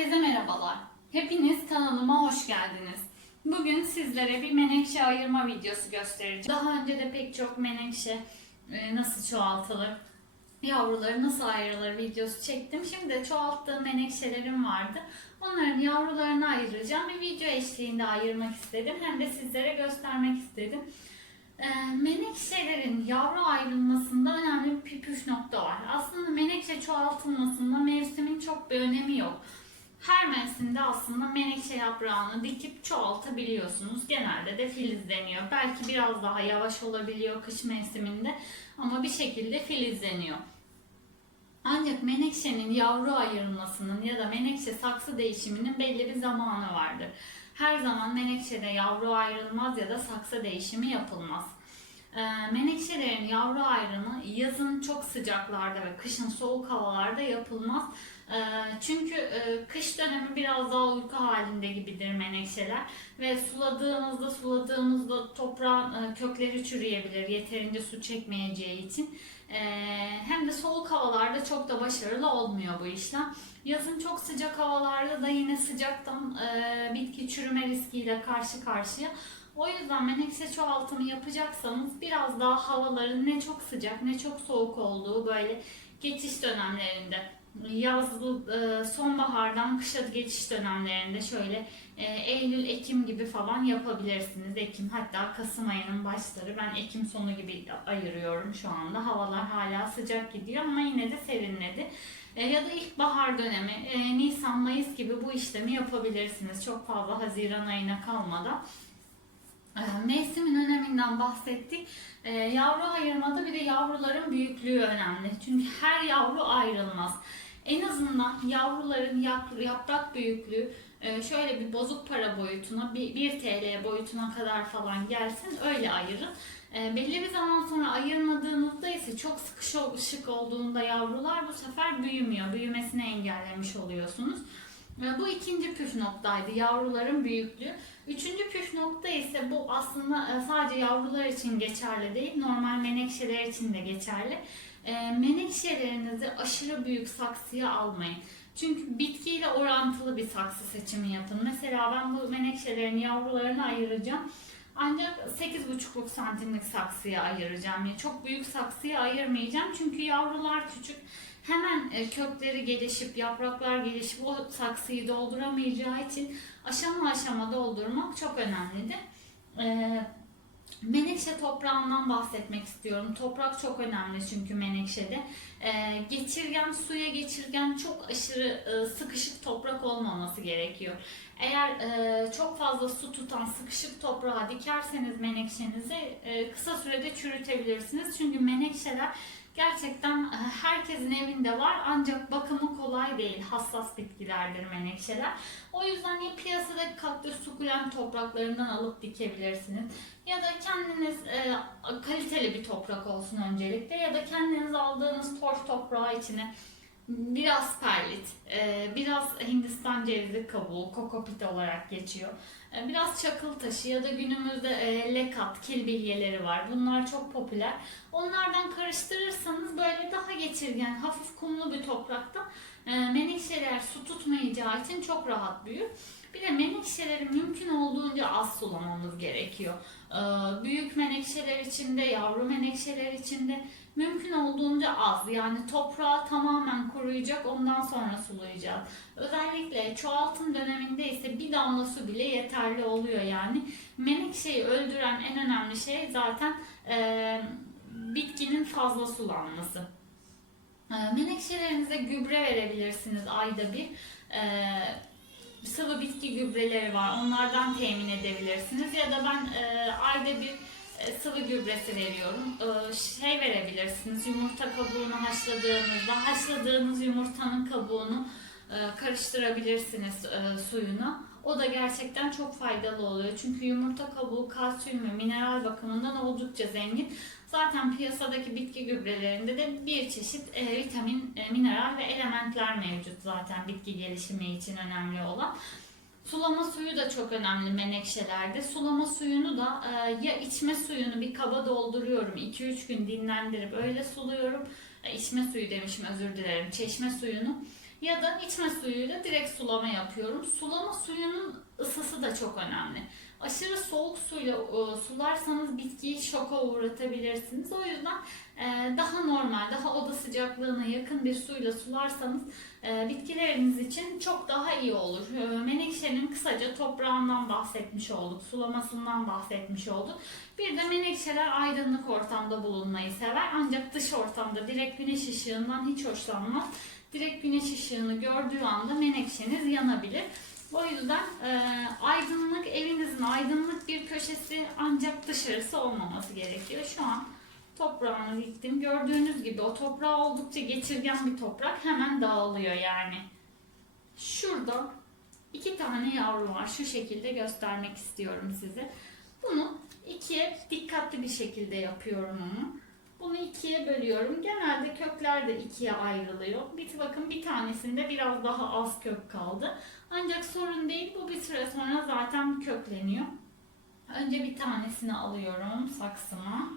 Herkese merhabalar. Hepiniz kanalıma hoş geldiniz. Bugün sizlere bir menekşe ayırma videosu göstereceğim. Daha önce de pek çok menekşe e, nasıl çoğaltılır, yavruları nasıl ayrılır videosu çektim. Şimdi de çoğalttığım menekşelerim vardı. Onların yavrularını ayıracağım. Bir video eşliğinde ayırmak istedim. Hem de sizlere göstermek istedim. E, Menekşelerin yavru ayrılmasında önemli bir püf nokta var. Aslında menekşe çoğaltılmasında mevsimin çok bir önemi yok. Her mevsimde aslında menekşe yaprağını dikip çoğaltabiliyorsunuz. Genelde de filizleniyor. Belki biraz daha yavaş olabiliyor kış mevsiminde ama bir şekilde filizleniyor. Ancak menekşenin yavru ayırmasının ya da menekşe saksı değişiminin belli bir zamanı vardır. Her zaman menekşede yavru ayrılmaz ya da saksı değişimi yapılmaz. Ee, Menekşelerin yavru ayrımı yazın çok sıcaklarda ve kışın soğuk havalarda yapılmaz. Ee, Çünkü e, kış dönemi biraz daha uyku halinde gibidir menekşeler ve suladığımızda suladığımızda toprağın e, kökleri çürüyebilir yeterince su çekmeyeceği için. Ee, Hem de soğuk havalarda çok da başarılı olmuyor bu işlem. Yazın çok sıcak havalarda da yine sıcaktan e, bitki çürüme riskiyle karşı karşıya. O yüzden menekşe çoğaltımı yapacaksanız biraz daha havaların ne çok sıcak ne çok soğuk olduğu böyle geçiş dönemlerinde yazlı e, sonbahardan kışa geçiş dönemlerinde şöyle e, Eylül Ekim gibi falan yapabilirsiniz. Ekim hatta Kasım ayının başları ben Ekim sonu gibi ayırıyorum şu anda. Havalar hala sıcak gidiyor ama yine de serinledi. E, ya da ilkbahar dönemi Nisan Mayıs gibi bu işlemi yapabilirsiniz. Çok fazla Haziran ayına kalmadan. Ee, Mevsimin öneminden bahsettik. Ee, yavru ayırmada bir de yavruların büyüklüğü önemli. Çünkü her yavru ayrılmaz. En azından yavruların yap- yaprak büyüklüğü e, şöyle bir bozuk para boyutuna, bir 1 TL boyutuna kadar falan gelsin öyle ayırın. E, belli bir zaman sonra ayırmadığınızda ise çok sıkışık olduğunda yavrular bu sefer büyümüyor. Büyümesini engellemiş oluyorsunuz. Bu ikinci püf noktaydı yavruların büyüklüğü. Üçüncü püf nokta ise bu aslında e, sadece yavrular için geçerli değil, normal menekşeler için de geçerli. E, Menekşelerinizi aşırı büyük saksıya almayın. Çünkü bitkiyle orantılı bir saksı seçimi yapın. Mesela ben bu menekşelerin yavrularını ayıracağım. Ancak 8,5 santimlik saksıya ayıracağım. Yani çok büyük saksıya ayırmayacağım. Çünkü yavrular küçük. Hemen e, kökleri gelişip, yapraklar gelişip o saksıyı dolduramayacağı için aşama aşama doldurmak çok önemlidir. Ee, Menekşe toprağından bahsetmek istiyorum. Toprak çok önemli çünkü menekşede. Ee, geçirgen, suya geçirgen çok aşırı e, sıkışık toprak olmaması gerekiyor. Eğer e, çok fazla su tutan sıkışık toprağa dikerseniz menekşenizi e, kısa sürede çürütebilirsiniz. Çünkü menekşeler gerçekten e, herkesin evinde var ancak bakımı kolay değil. Hassas bitkilerdir menekşeler. O yüzden ya piyasadaki kaktüs sukulent topraklarından alıp dikebilirsiniz ya da kendiniz e, kaliteli bir toprak olsun öncelikle ya da kendiniz aldığınız torf toprağı içine biraz perlit, e, biraz Hindistan cevizi kabuğu, kokopit olarak geçiyor. E, Biraz çakıl taşı ya da günümüzde e, lekat, kil bilyeleri var. Bunlar çok popüler. Onlardan karıştırırsanız böyle daha geçirgen, hafif kumlu bir toprakta e, menekşeler su tutmayacağı için çok rahat büyür. Bir de menekşeleri mümkün olduğunca az sulamamız gerekiyor. Ee, Büyük menekşeler içinde, yavru menekşeler içinde mümkün olduğunca az. Yani toprağı tamamen koruyacak ondan sonra sulayacağız. Özellikle çoğaltım döneminde ise bir damla su bile yeterli oluyor yani. Menekşeyi öldüren en önemli şey zaten e, bitkinin fazla sulanması. E, menekşelerinize gübre verebilirsiniz ayda bir. E, sıvı bitki gübreleri var. Onlardan temin edebilirsiniz. Ya da ben e, ayda bir e, sıvı gübresi veriyorum. E, şey verebilirsiniz. Yumurta kabuğunu haşladığınızda haşladığınız yumurtanın kabuğunu e, karıştırabilirsiniz e, suyuna. O da gerçekten çok faydalı oluyor. Çünkü yumurta kabuğu kalsiyum ve mineral bakımından oldukça zengin. Zaten piyasadaki bitki gübrelerinde de bir çeşit e, vitamin, e, mineral ve elementler mevcut zaten bitki gelişimi için önemli olan. Sulama suyu da çok önemli menekşelerde. Sulama suyunu da e, ya içme suyunu bir kaba dolduruyorum. 2-3 gün dinlendirip öyle suluyorum. E, içme suyu demişim özür dilerim. Çeşme suyunu. Ya da içme suyuyla direkt sulama yapıyorum. Sulama suyunun ısısı da çok önemli. Aşırı soğuk suyla e, sularsanız bitkiyi şoka uğratabilirsiniz. O yüzden e, daha normal, daha oda sıcaklığına yakın bir suyla sularsanız e, bitkileriniz için çok daha iyi olur. E, Menekşenin kısaca toprağından bahsetmiş olduk, sulamasından bahsetmiş olduk. Bir de menekşeler aydınlık ortamda bulunmayı sever ancak dış ortamda direkt güneş ışığından hiç hoşlanmaz. Direkt güneş ışığını gördüğü anda menekşeniz yanabilir. O yüzden e, aydınlık, evinizin aydınlık bir köşesi ancak dışarısı olmaması gerekiyor. Şu an toprağını diktim. Gördüğünüz gibi o toprağı oldukça geçirgen bir toprak hemen dağılıyor yani. Şurada iki tane yavru var. Şu şekilde göstermek istiyorum size. Bunu ikiye dikkatli bir şekilde yapıyorum onu. Bunu ikiye bölüyorum. Genelde kökler de ikiye ayrılıyor. Bir bakın bir tanesinde biraz daha az kök kaldı. Ancak sorun değil. Bu bir süre sonra zaten kökleniyor. Önce bir tanesini alıyorum saksıma.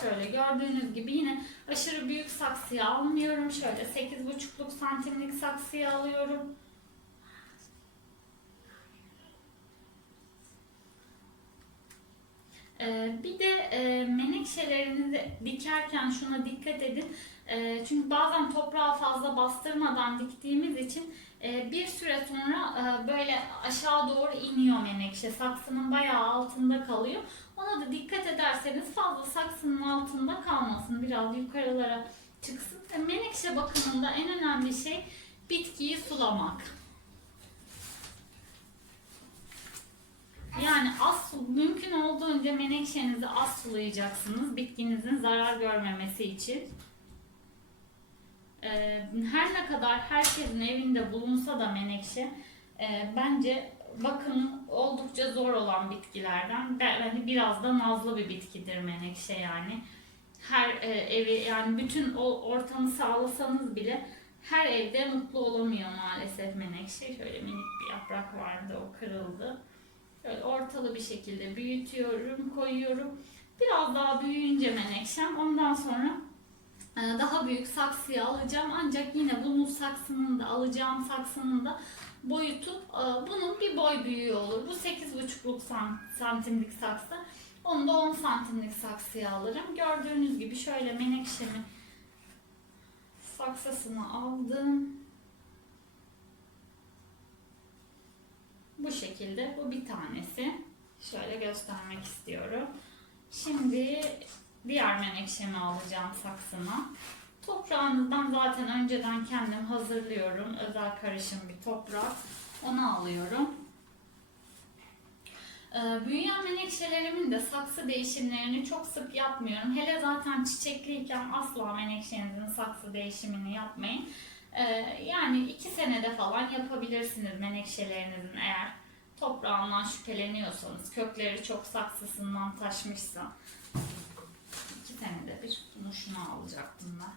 Şöyle gördüğünüz gibi yine aşırı büyük saksıya almıyorum. Şöyle 8,5'luk santimlik saksıya alıyorum. Ee, bir de e, menekşelerinizi dikerken şuna dikkat edin. E, çünkü bazen toprağa fazla bastırmadan diktiğimiz için e, bir süre sonra e, böyle aşağı doğru iniyor menekşe. Saksının bayağı altında kalıyor. Ona da dikkat ederseniz fazla saksının altında kalmasın. Biraz yukarılara çıksın. E, menekşe bakımında en önemli şey bitkiyi sulamak. Yani az su- mümkün olduğunca menekşenizi az sulayacaksınız bitkinizin zarar görmemesi için. Ee, her ne kadar herkesin evinde bulunsa da menekşe e, bence bakımı oldukça zor olan bitkilerden. Hani biraz da nazlı bir bitkidir menekşe yani. Her e, evi yani bütün o ortamı sağlasanız bile her evde mutlu olamıyor maalesef menekşe. Şöyle minik bir yaprak vardı o kırıldı. Ortalı bir şekilde büyütüyorum, koyuyorum. Biraz daha büyüyünce menekşem ondan sonra e, daha büyük saksıya alacağım. Ancak yine bunun saksının da alacağım saksının da boyutu e, bunun bir boy büyüğü olur. Bu 8,5'luk san- santimlik saksı. Onu da 10 santimlik saksıya alırım. Gördüğünüz gibi şöyle menekşemi saksısını aldım. Bu şekilde bu bir tanesi. Şöyle göstermek istiyorum. Şimdi diğer menekşemi alacağım saksıma. Toprağınızdan zaten önceden kendim hazırlıyorum. Özel karışım bir toprak. Onu alıyorum. Ee, büyüyen menekşelerimin de saksı değişimlerini çok sık yapmıyorum. Hele zaten çiçekliyken asla menekşenizin saksı değişimini yapmayın. Ee, yani iki senede falan yapabilirsiniz menekşelerinizin eğer toprağından şüpheleniyorsanız, kökleri çok saksısından taşmışsa. iki senede bir bunu şuna alacaktım ben.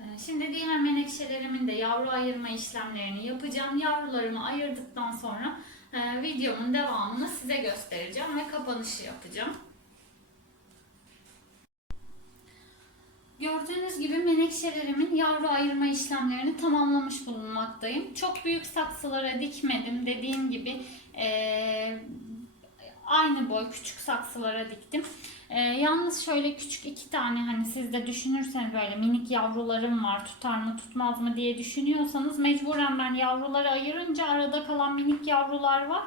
Ee, Şimdi diğer menekşelerimin de yavru ayırma işlemlerini yapacağım. Yavrularımı ayırdıktan sonra e, videomun devamını size göstereceğim ve kapanışı yapacağım. Gördüğünüz gibi menekşelerimin yavru ayırma işlemlerini tamamlamış bulunmaktayım. Çok büyük saksılara dikmedim. Dediğim gibi eee, aynı boy küçük saksılara diktim. Eee, yalnız şöyle küçük iki tane hani siz de düşünürseniz böyle minik yavrularım var tutar mı tutmaz mı diye düşünüyorsanız mecburen ben yavruları ayırınca arada kalan minik yavrular var.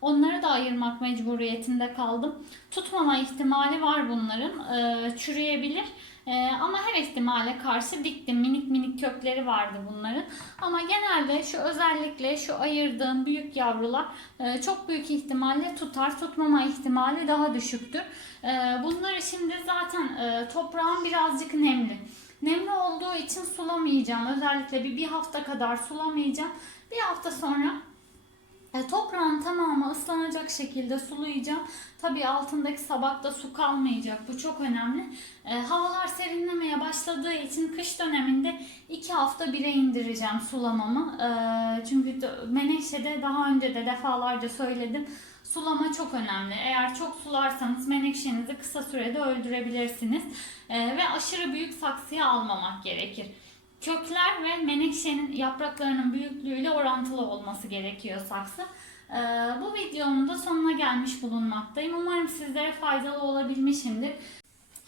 Onları da ayırmak mecburiyetinde kaldım. Tutmama ihtimali var bunların. Eee, çürüyebilir. Ee, ama her ihtimale karşı diktim. Minik minik kökleri vardı bunların. Ama genelde şu özellikle şu ayırdığım büyük yavrular e, çok büyük ihtimalle tutar. Tutmama ihtimali daha düşüktür. E, bunları şimdi zaten e, toprağın birazcık nemli. Nemli olduğu için sulamayacağım. Özellikle bir, bir hafta kadar sulamayacağım. Bir hafta sonra e, toprağın tamamı ıslanacak şekilde sulayacağım. Tabii altındaki sabakta su kalmayacak. Bu çok önemli. E, havalar serinlemeye başladığı için kış döneminde 2 hafta bire indireceğim sulamamı. E, çünkü de- menekşede daha önce de defalarca söyledim. Sulama çok önemli. Eğer çok sularsanız menekşenizi kısa sürede öldürebilirsiniz. Ee, ve aşırı büyük saksıya almamak gerekir. Kökler ve menekşenin yapraklarının büyüklüğüyle orantılı olması gerekiyor saksı. Ee, bu videonun da sonuna gelmiş bulunmaktayım. Umarım sizlere faydalı olabilmişimdir.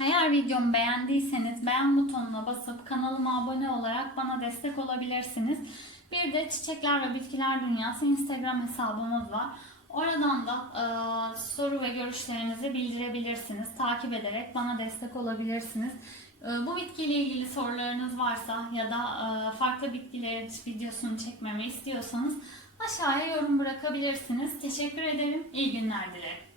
Eğer videomu beğendiyseniz beğen butonuna basıp kanalıma abone olarak bana destek olabilirsiniz. Bir de Çiçekler ve Bitkiler Dünyası Instagram hesabımız var. Oradan da e, soru ve görüşlerinizi bildirebilirsiniz. Takip ederek bana destek olabilirsiniz. E, bu bitkiyle ilgili sorularınız varsa ya da e, farklı bitkilerin videosunu çekmemi istiyorsanız aşağıya yorum bırakabilirsiniz. Teşekkür ederim. İyi günler dilerim.